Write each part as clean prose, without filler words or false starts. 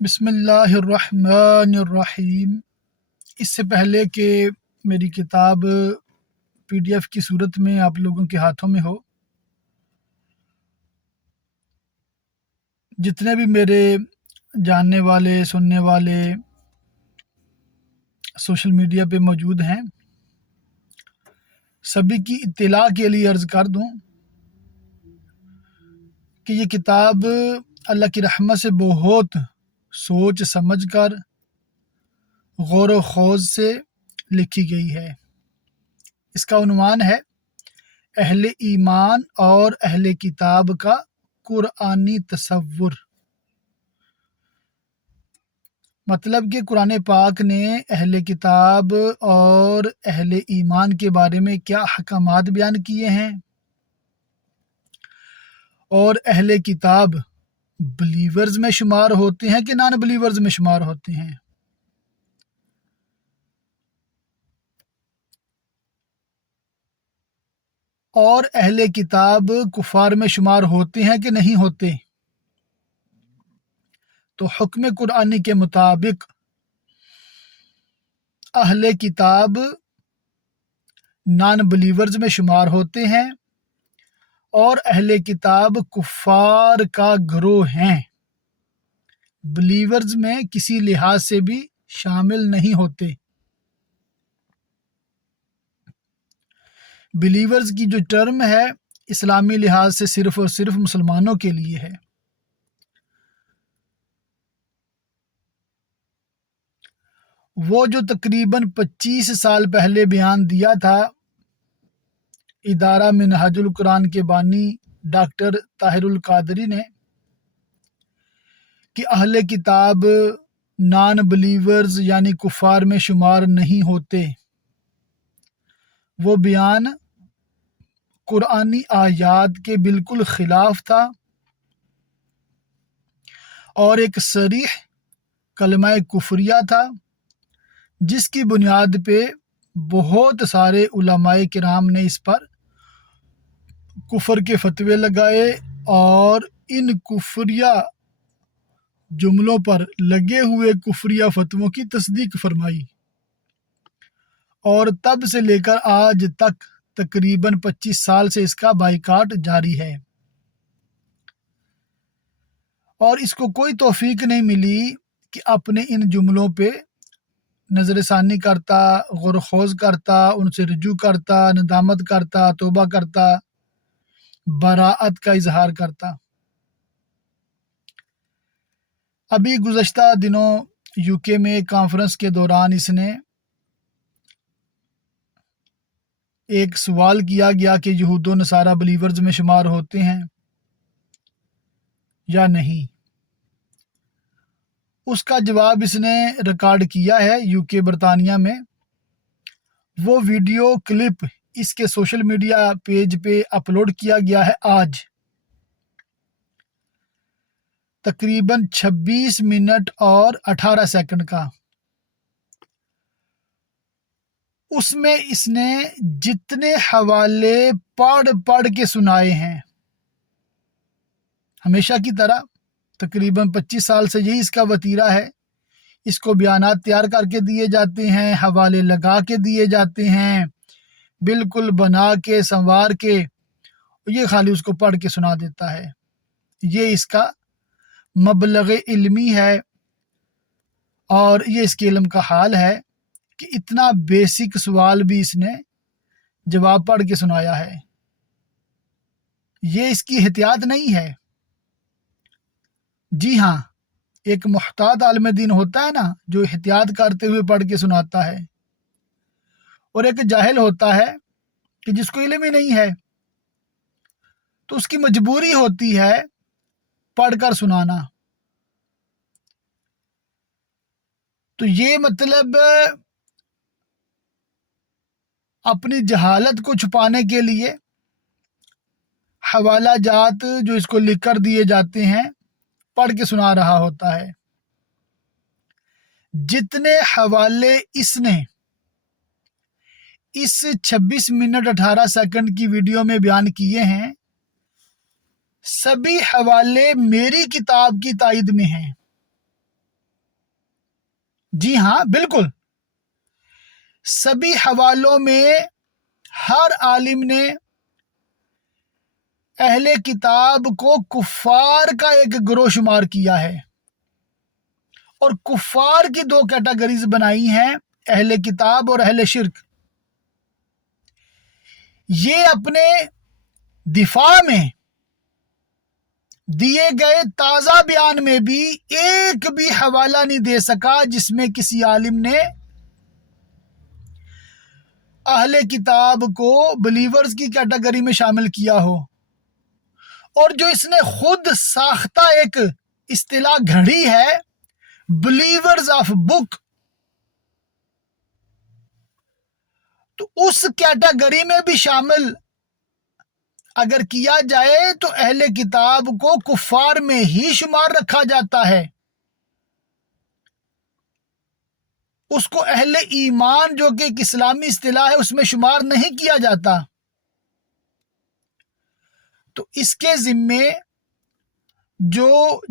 بسم اللہ الرحمن الرحیم۔ اس سے پہلے کہ میری کتاب PDF کی صورت میں آپ لوگوں کے ہاتھوں میں ہو، جتنے بھی میرے جاننے والے سننے والے سوشل میڈیا پہ موجود ہیں، سبھی کی اطلاع کے لیے عرض کر دوں کہ یہ کتاب اللہ کی رحمت سے بہت سوچ سمجھ کر غور و خوض سے لکھی گئی ہے۔ اس کا عنوان ہے اہل ایمان اور اہل کتاب کا قرآنی تصور۔ مطلب کہ قرآن پاک نے اہل کتاب اور اہل ایمان کے بارے میں کیا احکامات بیان کیے ہیں، اور اہل کتاب بلیورز میں شمار ہوتے ہیں کہ نان بلیورز میں شمار ہوتے ہیں، اور اہل کتاب کفار میں شمار ہوتے ہیں کہ نہیں ہوتے۔ تو حکم قرآنی کے مطابق اہل کتاب نان بلیورز میں شمار ہوتے ہیں، اور اہل کتاب کفار کا گروہ ہیں، بلیورز میں کسی لحاظ سے بھی شامل نہیں ہوتے۔ بلیورز کی جو ٹرم ہے اسلامی لحاظ سے صرف اور صرف مسلمانوں کے لیے ہے۔ وہ جو تقریباً 25 سال پہلے بیان دیا تھا ادارہ منہاج القرآن کے بانی ڈاکٹر طاہر القادری نے کہ اہل کتاب نان بلیورز یعنی کفار میں شمار نہیں ہوتے، وہ بیان قرآنی آیات کے بالکل خلاف تھا اور ایک صریح کلمہ کفریہ تھا، جس کی بنیاد پہ بہت سارے علماء کرام نے اس پر کفر کے فتوے لگائے اور ان کفریہ جملوں پر لگے ہوئے کفریہ فتووں کی تصدیق فرمائی، اور تب سے لے کر آج تک تقریباً 25 سال سے اس کا بائیکاٹ جاری ہے، اور اس کو کوئی توفیق نہیں ملی کہ اپنے ان جملوں پہ نظر ثانی کرتا، غور و خوض کرتا، ان سے رجوع کرتا، ندامت کرتا، توبہ کرتا، براءت کا اظہار کرتا۔ ابھی گزشتہ دنوں UK میں ایک کانفرنس کے دوران اس نے ایک سوال کیا گیا کہ یہود و نصارہ بلیورز میں شمار ہوتے ہیں یا نہیں۔ اس کا جواب اس نے ریکارڈ کیا ہے UK برطانیہ میں۔ وہ ویڈیو کلپ اس کے سوشل میڈیا پیج پہ اپلوڈ کیا گیا ہے آج، تقریباً 26 منٹ اور 18 سیکنڈ کا۔ اس میں اس نے جتنے حوالے پڑھ کے سنائے ہیں، ہمیشہ کی طرح تقریباً 25 سال سے یہی اس کا وتیرہ ہے، اس کو بیانات تیار کر کے دیے جاتے ہیں، حوالے لگا کے دیے جاتے ہیں، بالکل بنا کے سنوار کے، یہ خالی اس کو پڑھ کے سنا دیتا ہے۔ یہ اس کا مبلغ علمی ہے، اور یہ اس کے علم کا حال ہے کہ اتنا بیسک سوال بھی اس نے جواب پڑھ کے سنایا ہے۔ یہ اس کی احتیاط نہیں ہے۔ جی ہاں، ایک محتاط عالم دین ہوتا ہے نا جو احتیاط کرتے ہوئے پڑھ کے سناتا ہے، اور ایک جاہل ہوتا ہے کہ جس کو علم ہی نہیں ہے، تو اس کی مجبوری ہوتی ہے پڑھ کر سنانا۔ تو یہ مطلب اپنی جہالت کو چھپانے کے لیے حوالہ جات جو اس کو لکھ کر دیے جاتے ہیں پڑھ کے سنا رہا ہوتا ہے۔ جتنے حوالے اس نے اس 26 منٹ 18 سیکنڈ کی ویڈیو میں بیان کیے ہیں، سبھی حوالے میری کتاب کی تائید میں ہیں۔ جی ہاں بالکل، سبھی حوالوں میں ہر عالم نے اہل کتاب کو کفار کا ایک گروہ شمار کیا ہے، اور کفار کی دو کیٹیگریز بنائی ہیں، اہل کتاب اور اہل شرک۔ یہ اپنے دفاع میں دیے گئے تازہ بیان میں بھی ایک بھی حوالہ نہیں دے سکا جس میں کسی عالم نے اہل کتاب کو بلیورز کی کیٹیگری میں شامل کیا ہو، اور جو اس نے خود ساختہ ایک اصطلاح گھڑی ہے، بلیورز آف بک، تو اس کیٹیگری میں بھی شامل اگر کیا جائے تو اہل کتاب کو کفار میں ہی شمار رکھا جاتا ہے، اس کو اہل ایمان جو کہ ایک اسلامی اصطلاح ہے اس میں شمار نہیں کیا جاتا۔ تو اس کے ذمے جو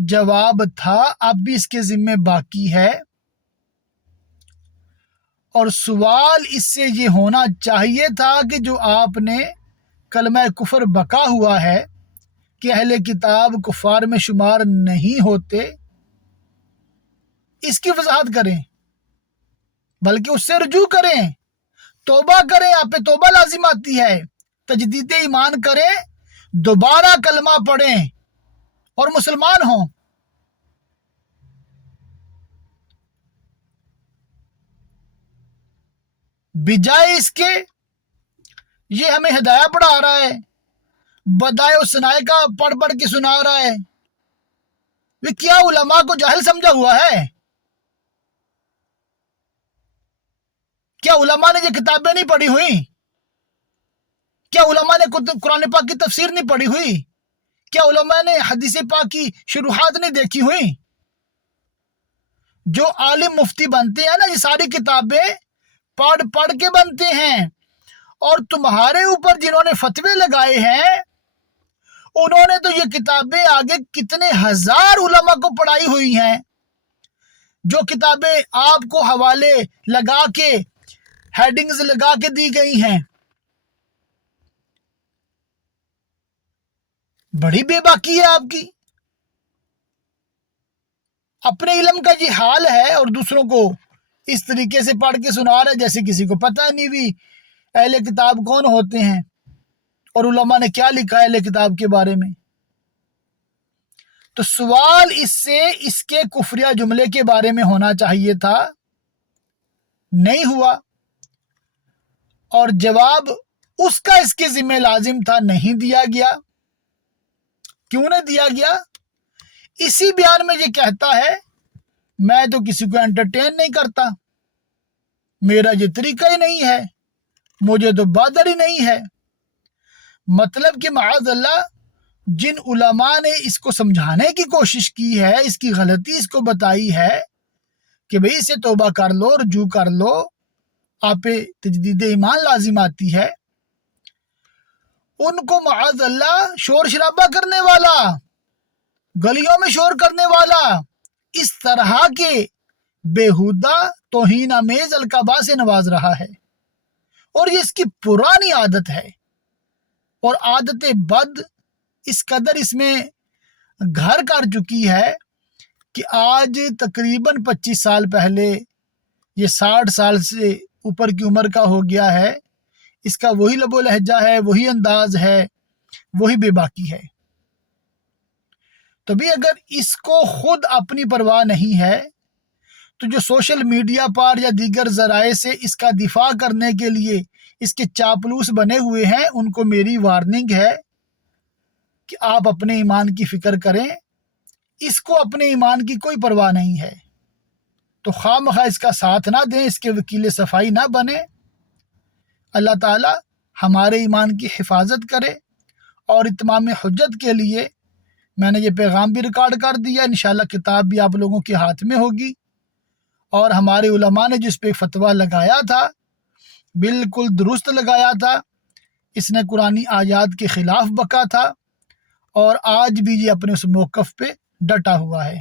جواب تھا اب بھی اس کے ذمے باقی ہے، اور سوال اس سے یہ ہونا چاہیے تھا کہ جو آپ نے کلمہ کفر بکا ہوا ہے کہ اہل کتاب کفار میں شمار نہیں ہوتے، اس کی وضاحت کریں، بلکہ اس سے رجوع کریں، توبہ کریں، آپ پہ توبہ لازم آتی ہے، تجدید ایمان کریں، دوبارہ کلمہ پڑھیں اور مسلمان ہوں۔ بجائے اس کے یہ ہمیں ہدایہ پڑھا رہا ہے، بدائے و سنائے کا پڑھ پڑھ کے سنا رہا ہے۔ یہ کیا علماء کو جاہل سمجھا ہوا ہے؟ کیا علماء نے یہ کتابیں نہیں پڑھی ہوئی؟ کیا علماء نے قرآن پاک کی تفسیر نہیں پڑھی ہوئی؟ کیا علماء نے حدیث پاک کی شروحات نہیں دیکھی ہوئی؟ جو عالم مفتی بنتے ہیں نا، یہ ساری کتابیں پڑھ پڑھ کے بنتے ہیں، اور تمہارے اوپر جنہوں نے فتوے لگائے ہیں انہوں نے تو یہ کتابیں آگے کتنے ہزار علماء کو پڑھائی ہوئی ہیں، جو کتابیں آپ کو حوالے لگا کے ہیڈنگز لگا کے دی گئی ہیں۔ بڑی بے باکی ہے آپ کی، اپنے علم کا یہ حال ہے اور دوسروں کو اس طریقے سے پڑھ کے سنا رہا ہے جیسے کسی کو پتہ نہیں بھی اہل کتاب کون ہوتے ہیں اور علماء نے کیا لکھا ہے اہل کتاب کے بارے میں۔ تو سوال اس سے اس کے کفریہ جملے کے بارے میں ہونا چاہیے تھا، نہیں ہوا، اور جواب اس کا اس کے ذمہ لازم تھا، نہیں دیا گیا۔ کیوں نہیں دیا گیا؟ اسی بیان میں یہ کہتا ہے میں تو کسی کو انٹرٹین نہیں کرتا، میرا یہ طریقہ ہی نہیں ہے، مجھے تو بادر ہی نہیں ہے۔ مطلب کہ معاذ اللہ جن علماء نے اس کو سمجھانے کی کوشش کی ہے، اس کی غلطی اس کو بتائی ہے کہ بھئی اسے توبہ کر لو، رجوع کر لو، آپ پہ تجدید ایمان لازم آتی ہے، ان کو معاذ اللہ شور شرابہ کرنے والا، گلیوں میں شور کرنے والا، اس طرح کے بیہودہ توہین آمیز القابات سے نواز رہا ہے، اور یہ اس کی پرانی عادت ہے، اور عادت بد اس قدر اس میں گھر کر چکی ہے کہ آج تقریباً 25 سال پہلے یہ 60 سال سے اوپر کی عمر کا ہو گیا ہے، اس کا وہی لب و لہجہ ہے، وہی انداز ہے، وہی بے باکی ہے۔ تو بھی اگر اس کو خود اپنی پرواہ نہیں ہے تو جو سوشل میڈیا پر یا دیگر ذرائع سے اس کا دفاع کرنے کے لیے اس کے چاپلوس بنے ہوئے ہیں، ان کو میری وارننگ ہے کہ آپ اپنے ایمان کی فکر کریں، اس کو اپنے ایمان کی کوئی پرواہ نہیں ہے، تو خواہ مخواہ اس کا ساتھ نہ دیں، اس کے وکیل صفائی نہ بنیں۔ اللہ تعالی ہمارے ایمان کی حفاظت کرے، اور اتمام حجت کے لیے میں نے یہ پیغام بھی ریکارڈ کر دیا، انشاءاللہ کتاب بھی آپ لوگوں کے ہاتھ میں ہوگی، اور ہمارے علماء نے جس پہ فتویٰ لگایا تھا بالکل درست لگایا تھا، اس نے قرآنی آیات کے خلاف بکا تھا، اور آج بھی یہ اپنے اس موقف پہ ڈٹا ہوا ہے۔